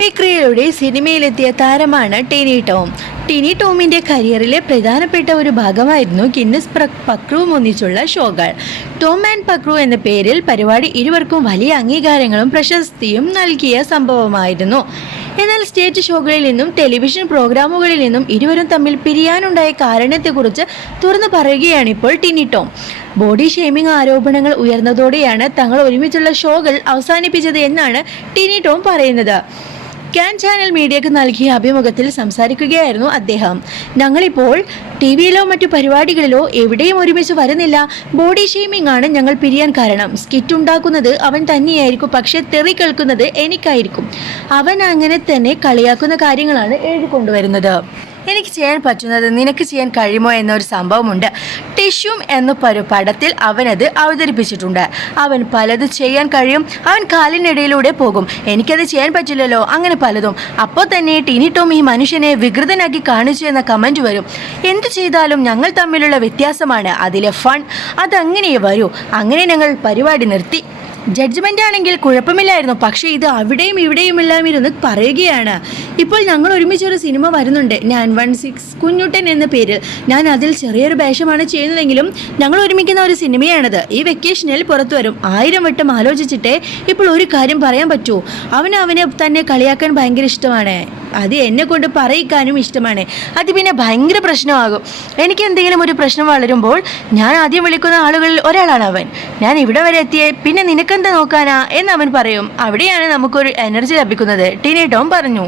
മിമിക്രിയിലൂടെ സിനിമയിലെത്തിയ താരമാണ് ടിനി ടോം. ടിനി ടോമിന്റെ കരിയറിലെ പ്രധാനപ്പെട്ട ഒരു ഭാഗമായിരുന്നു ഗിന്നസ് പക്രുവും ഒന്നിച്ചുള്ള ഷോകൾ. ടോം ആൻഡ് പക്രു എന്ന പേരിൽ പരിപാടി ഇരുവർക്കും വലിയ അംഗീകാരങ്ങളും പ്രശസ്തിയും നൽകിയ സംഭവമായിരുന്നു. എന്നാൽ സ്റ്റേജ് ഷോകളിൽ നിന്നും ടെലിവിഷൻ പ്രോഗ്രാമുകളിൽ നിന്നും ഇരുവരും തമ്മിൽ പിരിയാനുണ്ടായ കാരണത്തെക്കുറിച്ച് തുറന്നു പറയുകയാണിപ്പോൾ ടിനി ടോം. ബോഡി ഷെയ്മിംഗ് ആരോപണങ്ങൾ ഉയർന്നതോടെയാണ് തങ്ങൾ ഒരുമിച്ചുള്ള ഷോകൾ അവസാനിപ്പിച്ചത് എന്നാണ് ടിനി ടോം പറയുന്നത്. ക്യാൻ ചാനൽ മീഡിയക്ക് നൽകിയ അഭിമുഖത്തിൽ സംസാരിക്കുകയായിരുന്നു അദ്ദേഹം. ഞങ്ങളിപ്പോൾ ടിവിയിലോ മറ്റു പരിപാടികളിലോ എവിടെയും ഒരുമിച്ച് വരുന്നില്ല. ബോഡി ഷെയ്മിംഗ് ആണ് ഞങ്ങൾ പിരിയാൻ കാരണം. സ്കിറ്റ് ഉണ്ടാക്കുന്നത് അവൻ തന്നെയായിരിക്കും, പക്ഷെ തെറി കേൾക്കുന്നത് എനിക്കായിരിക്കും. അവൻ അങ്ങനെ തന്നെ കളിയാക്കുന്ന കാര്യങ്ങളാണ് എഴുതിക്കൊണ്ടുവരുന്നത്. എനിക്ക് ചെയ്യാൻ പറ്റുന്നത് നിനക്ക് ചെയ്യാൻ കഴിയുമോ എന്നൊരു സംഭവമുണ്ട്. ടിഷ്യൂം എന്ന പടത്തിൽ അവനത് അവതരിപ്പിച്ചിട്ടുണ്ട്. അവൻ പലത് ചെയ്യാൻ കഴിയും. അവൻ കാലിനിടയിലൂടെ പോകും. എനിക്കത് ചെയ്യാൻ പറ്റില്ലല്ലോ. അങ്ങനെ പലതും. അപ്പോൾ തന്നെ ടിനി ടോം ഈ മനുഷ്യനെ വികൃതനാക്കി കാണിച്ചു എന്ന കമൻറ്റ് വരും. എന്ത് ചെയ്താലും ഞങ്ങൾ തമ്മിലുള്ള വ്യത്യാസമാണ് അതിലെ ഫൺ. അതങ്ങനെ വരൂ. അങ്ങനെ ഞങ്ങൾ പരിപാടി നിർത്തി. ജഡ്ജ്മെൻ്റ് ആണെങ്കിൽ കുഴപ്പമില്ലായിരുന്നു, പക്ഷേ ഇത് അവിടെയും ഇവിടെയും എല്ലാം ഇരുന്ന് പറയുകയാണ്. ഇപ്പോൾ ഞങ്ങൾ ഒരുമിച്ചൊരു സിനിമ വരുന്നുണ്ട്, 916 കുഞ്ഞുട്ടൻ എന്ന പേരിൽ. ഞാൻ അതിൽ ചെറിയൊരു വേഷമാണ് ചെയ്യുന്നതെങ്കിലും ഞങ്ങൾ ഒരുമിക്കുന്ന ഒരു സിനിമയാണത്. ഈ വെക്കേഷനിൽ പുറത്തു വരും. 1000 വട്ടം ആലോചിച്ചിട്ടേ ഇപ്പോൾ ഒരു കാര്യം പറയാൻ പറ്റൂ. അവനെ തന്നെ കളിയാക്കാൻ ഭയങ്കര ഇഷ്ടമാണ്. അത് എന്നെ കൊണ്ട് പറയിക്കാനും ഇഷ്ടമാണ്. അത് പിന്നെ ഭയങ്കര പ്രശ്നമാകും. എനിക്ക് എന്തെങ്കിലും ഒരു പ്രശ്നം വളരുമ്പോൾ ഞാൻ ആദ്യം വിളിക്കുന്ന ആളുകളിൽ ഒരാളാണ് അവൻ. ഞാൻ ഇവിടെ വരെ എത്തിയേ, പിന്നെ നിനക്കെന്താ നോക്കാനാ എന്ന് അവൻ പറയും. അവിടെയാണ് നമുക്കൊരു എനർജി ലഭിക്കുന്നത്, ടിനി ടോം പറഞ്ഞു.